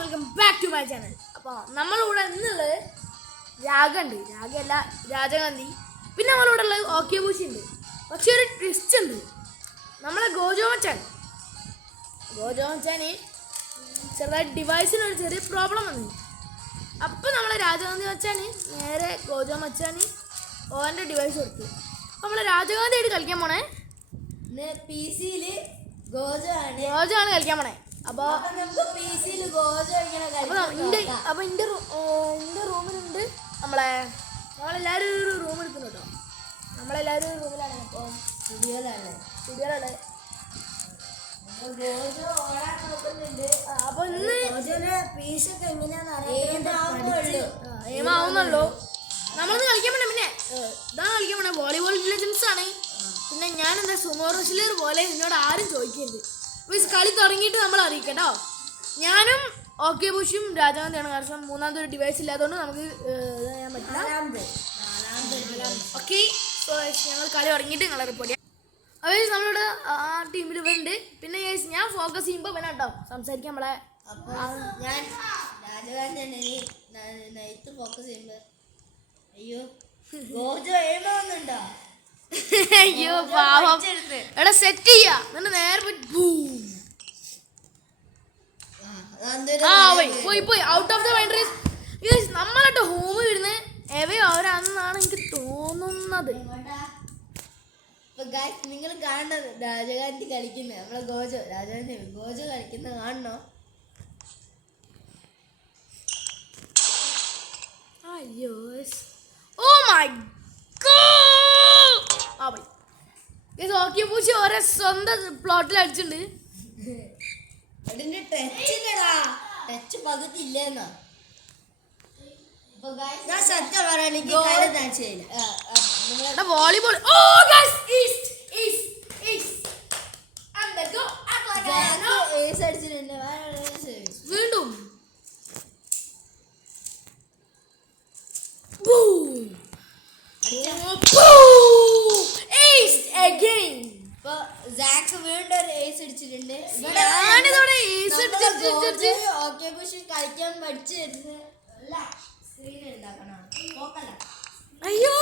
Welcome back to my channel. അപ്പോൾ നമ്മളിവിടെ ഇന്നുള്ളത് രാഗുണ്ട്, രാഗല്ല രാജഗാന്ധി. പിന്നെ നമ്മളിവിടെ ഉള്ളത് ഓക്കെ ബൂഷി ഉണ്ട്. പക്ഷെ ഒരു ട്വിസ്റ്റ് ഉണ്ട്. നമ്മളെ ഗോജോ മച്ചാന് ചെറുതായിട്ട് ഡിവൈസിനൊരു ചെറിയ പ്രോബ്ലം വന്നു. അപ്പം നമ്മളെ രാജഗാന്ധി മച്ചാന് നേരെ ഗോജോ മച്ചാന് ഓൻ്റെ ഡിവൈസ് കൊടുത്തു. അപ്പം നമ്മളെ രാജഗാന്ധി ആയിട്ട് കളിക്കാൻ പോണേ. PC ഗോജോ ആണ് കളിക്കാൻ പോണേ. അപ്പോൾ എൻ്റെ റൂമിലുണ്ട് നമ്മളെല്ലാവരും ഒരു റൂം എടുക്കുന്നു കേട്ടോ. നമ്മളെല്ലാവരും ഒരു റൂമിലാണ്. അപ്പോൾ സ്റ്റുഡിയോയിലാണ്. അപ്പോൾ ഇന്ന് ഏമാവുന്നുള്ളൂ. നമ്മളൊന്ന് കളിക്കാൻ പോണേ. പിന്നെ ഇതാണ് കളിക്കാൻ പോണേ, വോളിബോൾ ലെജൻസ് ആണ്. പിന്നെ ഞാൻ എന്താ സുമോ റെസ്ലർ പോലെ എന്നോട് ആരും ചോദിക്കരുത്. മീൻസ് കളി തുടങ്ങിയിട്ട് നമ്മൾ അറിയിക്കട്ടോ. ഞാനും ഓക്കെ ബുഷും രാജഗാന്ധിയാണ്. കാരണം മൂന്നാമത്തെ ഒരു ഡിവൈസ് ഇല്ലാത്തതുകൊണ്ട് നമുക്ക് ചെയ്യാൻ പറ്റില്ല. ഓക്കെ, സോ ഞങ്ങൾ കളി തുടങ്ങിയിട്ട് നിങ്ങളെ റിപ്പോർട്ട് ചെയ്യാം. അപ്പോൾ നമ്മളിവിടെ ആ ടീമിൽ ഇവരുണ്ട്. പിന്നെ ഞാൻ ഫോക്കസ് ചെയ്യുമ്പോൾ പിന്നെ കേട്ടോ സംസാരിക്കാം. നമ്മളെ ഞാൻ രാജഗാന്ധി നൈറ്റ് ഫോക്കസ് ചെയ്യുമ്പോൾ അയ്യോ ഗോജോ ഏമാവുന്നുണ്ടോ? അയ്യോ പാവം. എടാ സെറ്റ് ചെയ്യാ എന്നിട്ട് നേരെ പോയി ഔട്ട് ഓഫ് ദ ബൗണ്ടറീസ്. നമ്മളാട്ടോ ഹോം വരുന്നത് എവയോ അവരാണെന്നാണ് എനിക്ക് തോന്നുന്നത്. നിങ്ങൾ കാണണം രാജഗാന്ധി കളിക്കുന്നത്. നമ്മളെ ഗോജോ കളിക്കുന്ന കാണണോ? അയ്യോ ഓ മൈ ഓക്കെ പൂച്ചി ഓരോ സ്വന്തം പ്ലോട്ടിൽ അടിച്ചിട്ടുണ്ട്. ടച്ച് പകുതിയില്ലെന്നാ ഞാൻ സത്യം പറയാനെങ്കിൽ വോളിബോൾ വീണ്ടും കളിക്കാൻ പഠിച്ചു. അയ്യോ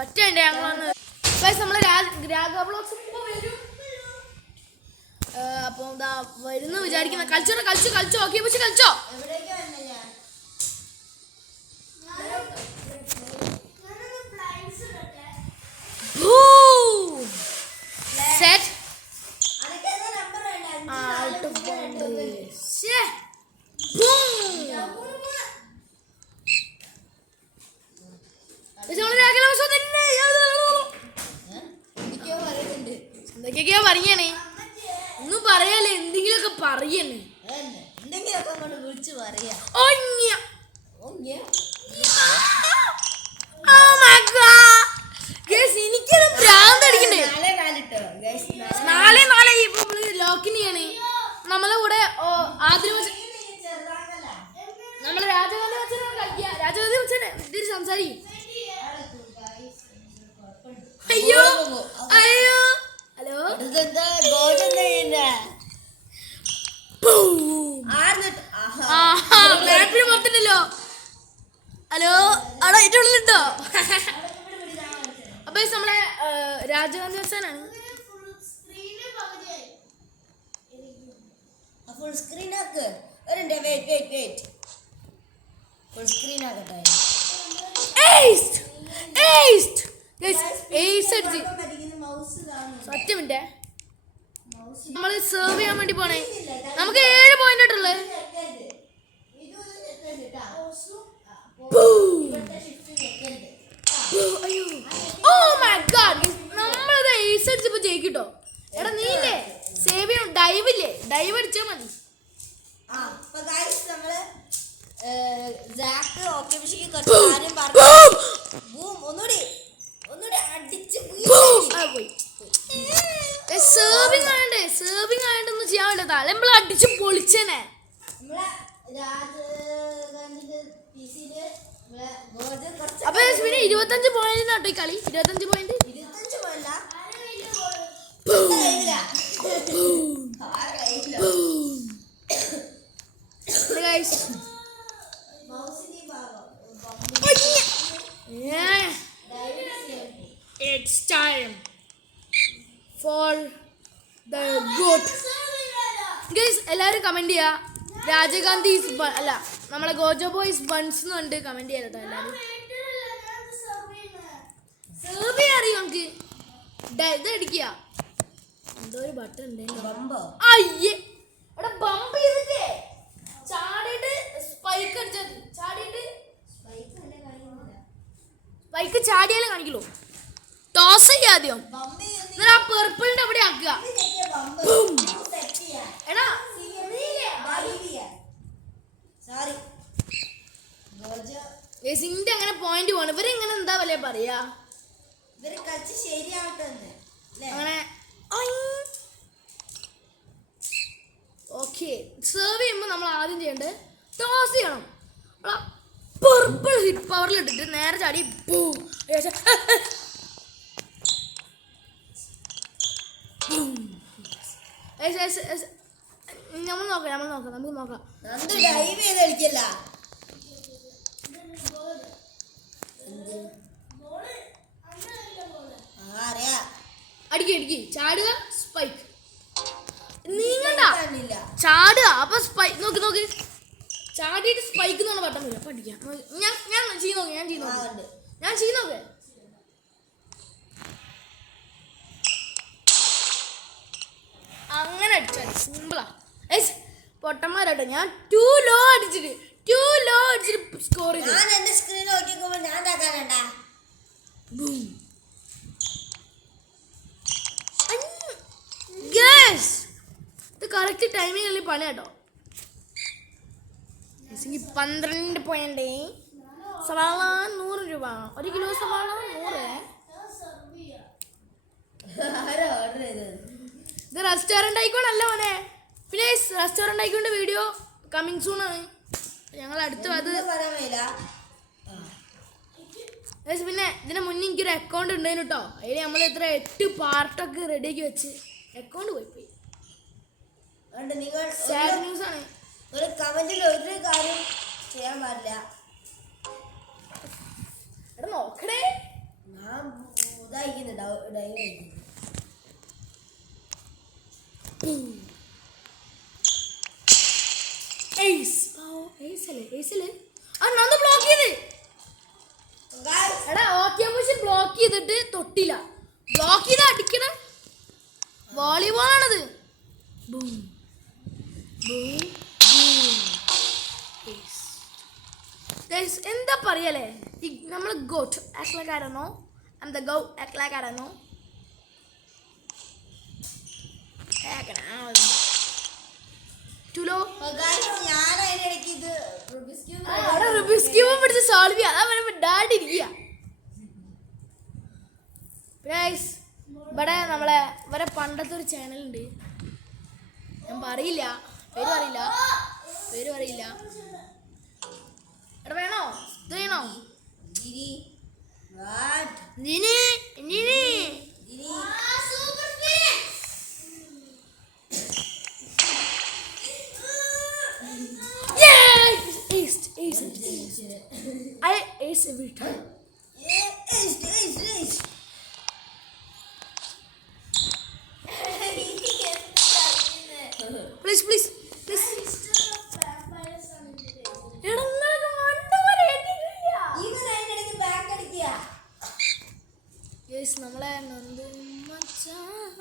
ഒറ്റയുണ്ട് ഞങ്ങളൊന്ന്. നമ്മളെ രാഘവ ബ്ലോഗ്സ് വരും. അപ്പൊ എന്താ വരുന്നു വിചാരിക്കുന്ന കളിച്ചോ ഓക്കെ പക്ഷെ കളിച്ചോ. എന്തൊക്കെയൊക്കെയാ പറയണേ? ഒന്നും പറയാല്ലേ, എന്തെങ്കിലുമൊക്കെ പറയണേ. വിളിച്ചു പറയാ. എനിക്കൊരു ഭ്രാന്ത് അടിക്കണ്ടേ. നാളെ ലോക്കിന് ചെയ്യണേ. നമ്മളെ കൂടെ നമ്മളെ രാജഗാന്ധി മച്ചനാണ് കളിക്കുക. രാജഗാന്ധി മച്ചനെ ഇതിൽ സംസാരിക്കും. അയ്യോ ഹലോ മൊത്തല്ലോ. ഹലോ അവിടെ ഏറ്റവും ഉള്ളിലുണ്ടോ? അപ്പൊ നമ്മളെ രാജഗാന്ധി മച്ചാനാണ്. ഫുൾ സ്ക്രീൻ ആക്ക്. ഫുൾ സ്ക്രീൻ ആക്കട്ടെ. ഒറ്റ മിനിറ്റ്, നമ്മള് സെർവ് ചെയ്യാൻ വേണ്ടി പോണേ. നമുക്ക് 7 പോയിന്റ് ആയിട്ടുള്ളത്. നമ്മളത് ഏസ് അടിച്ചപ്പോ ജയിക്കിട്ടോ. എടാ നീല്ലേ സേവ് ചെയ്യണം. ഡൈവ് അടിച്ചാൽ മതി. സെർവിങ് ആയിട്ടൊന്നും ചെയ്യാൻ പറ്റില്ല. നമ്മൾ അടിച്ച് പൊളിച്ചേനെ. ഗോജ കുറച്ച് അപ്പൊ പിന്നെ 25 പോയിന്റ് കേട്ടോ ഈ കളി. 25 point. 25 പോയല്ല. It's time for the goat. Guys, എല്ലാവരും കമന്റ് ചെയ്യാ. രാജഗാന്ധി അല്ല നമ്മളെ ഗോജോ ബോയ്സ് ബൺസ് എന്നുണ്ട്. കമന്റ് ചെയ്യാം കേട്ടോ എല്ലാവരും. സെർവ് അറിയോ നമുക്ക്? ഇത് അടിക്കുക. എന്തോ ഒരു ബട്ടൺ ഉണ്ടല്ലോ. അയ്യേ എടാ ബമ്പ് ചെയ്തിട്ടേ ചാടിയിട്ട് സ്പൈക്ക് അടിച്ചത്. ചാടിയിട്ട് സ്പൈക്ക് ചാടിയാലേ കാണിക്കുള്ളൂ. ടോസ് ചെയ്യാം ആദ്യം. എന്നിട്ട് ആ പെർപ്പിളിന്റെ അവിടെ ആക്കുക. എടാ സിന്റെ അങ്ങനെ പോയിന്റ് പോണ്. ഇവരെങ്ങനെ എന്താ വല്ലേ പറയാ അങ്ങനെ. ഓക്കെ സെർവ് ചെയ്യുമ്പോൾ നമ്മൾ ആദ്യം ചെയ്യേണ്ടത് ടോസ് ചെയ്യണം. പെർപ്പിൾ ഹിറ്റ് പവറിൽ ഇട്ടിട്ട് നേരെ ചാടി നമ്മൾ നോക്കാം നമുക്ക് നോക്കാം. അടിക്കി ചാടുക സ്പൈക്ക് നീങ്ങണ്ട ചാടുക. അപ്പൊ സ്പൈക്ക് നോക്ക് ചാടിയിട്ട് സ്പൈക്ക് എന്നുള്ള ബട്ടൺ വരും. അപ്പൊ അടിക്കാം. ഞാൻ ചെയ്ത് നോക്ക്. അങ്ങനെ അടിച്ചാൽ സിമ്പിളാ. പൊട്ടന്മാരാട്ടോ. ഞാൻ ടു ലോ അടിച്ചിട്ട് സ്കോർ ചെയ്തു. ഇത് കറക്റ്റ് ടൈമിംഗ് പണി കേട്ടോ. 12 പോയിന്റ്. സവാള 100 രൂപ. 1 കിലോ സവാള 100. ഇത് റെസ്റ്റോറൻറ്റ് ആയിക്കോണല്ലോ മോനെ. പിന്നെ റെസ്റ്റോറൻറ്റ് ആയിക്കൊണ്ട് വീഡിയോ കമ്മിങ് സൂൺ ആണ്. ഞങ്ങൾ അടുത്ത് അത് പിന്നെ ഇതിന് മുന്നേ എനിക്കൊരു അക്കൗണ്ട് ഉണ്ടായിരുന്നു കേട്ടോ. അതിൽ നമ്മൾ ഇത്ര 8 പാർട്ടൊക്കെ റെഡിയാക്കി വെച്ച് അക്കൗണ്ട് പോയി. സാഡ് ന്യൂസ് ആണ്. ഒരു കമന്റിൽ ഒരു കാര്യം ചെയ്യാൻ പാടില്ല. എടാ നോക്കണേ. ഞാൻ ഡൈവ് ബ്ലോക്ക് ചെയ്തിട്ട് തൊട്ടില്ല. ബ്ലോക്ക് ചെയ്ത് അടിക്കണം. വോളിബോൾ ആണത്. എന്താ പറയല്ലേ നമ്മൾ ഗോട്ട് ആക്ലാക്കാരനോ എന്താ ഗോ ആക്ലാക്കാരനോ പിടിച്ച് സോൾവ് ചെയ്യാം. അതാ പറയുമ്പോ ഡാഡി ഇരിക്കുക. ഇവിടെ നമ്മളെ ഇവരെ പണ്ടത്തെ ഒരു ചാനലുണ്ട്. ഞാൻ പറയില്ല, പേര് പറയില്ല. എടാ വേണോ? ഇത് വേണോ? I ace every time. Please. Yes, നമ്മളെ നന്ദു മച്ചാൻ.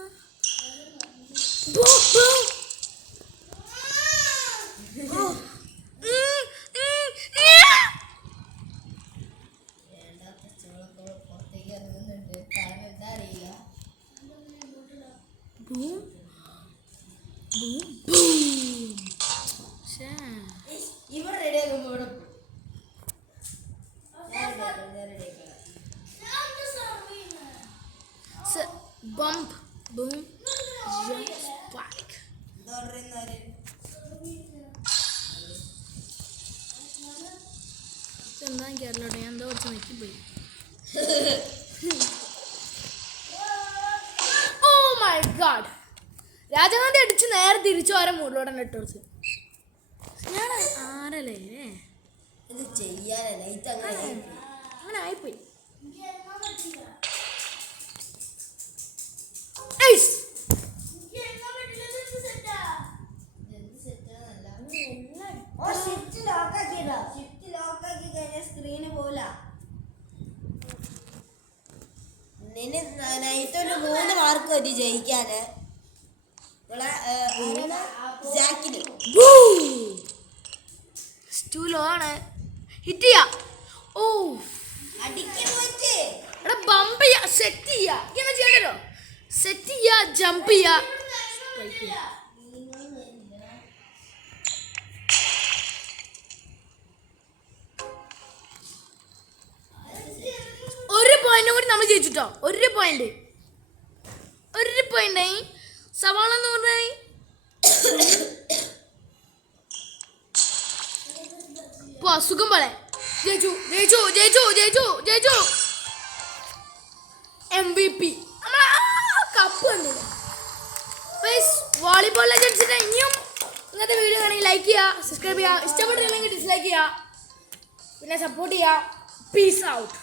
Bump, boom, jump, spike. എന്താ എനിക്കറിയില്ല കേട്ടോ, ഞാൻ എന്തോ കുറച്ച് നെക്കിപ്പോയി. ഓ മൈ ഗാഡ്, രാജാവിന്റെ അടിച്ച് നേരെ തിരിച്ചു വരാൻ മൂടിലോടെ ഇട്ട് കൊടുത്ത്. ഞാൻ ആരല്ലേ ഇത് ചെയ്യാനല്ല, ഇത് അങ്ങനെ ആയിപ്പോയി. സ്ക്രീന് പോല നൈറ്റൊരു 3 മാർക്ക് മതി ജയിക്കാന്. ആണ് ഹിറ്റ് ചെയ്യാ. ഓ എടാ ബംപ് ചെയ്യാ, സെറ്റ് ചെയ്യാ, ഇങ്ങനെ ചെയ്യണ്ടല്ലോ. സെറ്റ് ചെയ്യാ, ജമ്പ് ചെയ്യാ. ഒരു പോയിന്റും കൂടി നമ്മൾ ജയിച്ചിട്ടോ. ഒരു പോയിന്റ് സവാള എന്ന് പറഞ്ഞാൽ സുഖം പോലെ ജയിച്ചു. MVP കപ്പ് കണ്ടില്ല. വോളിബോൾ ലെജൻഡ്സിന്റെ ഇനിയും ഇങ്ങനത്തെ വീഡിയോ ആണെങ്കിൽ ലൈക്ക് ചെയ്യുക, സബ്സ്ക്രൈബ് ചെയ്യുക, ഇഷ്ടപ്പെട്ടില്ലെങ്കിൽ ഡിസ്ലൈക്ക് ചെയ്യുക, പിന്നെ സപ്പോർട്ട് ചെയ്യുക. Peace out.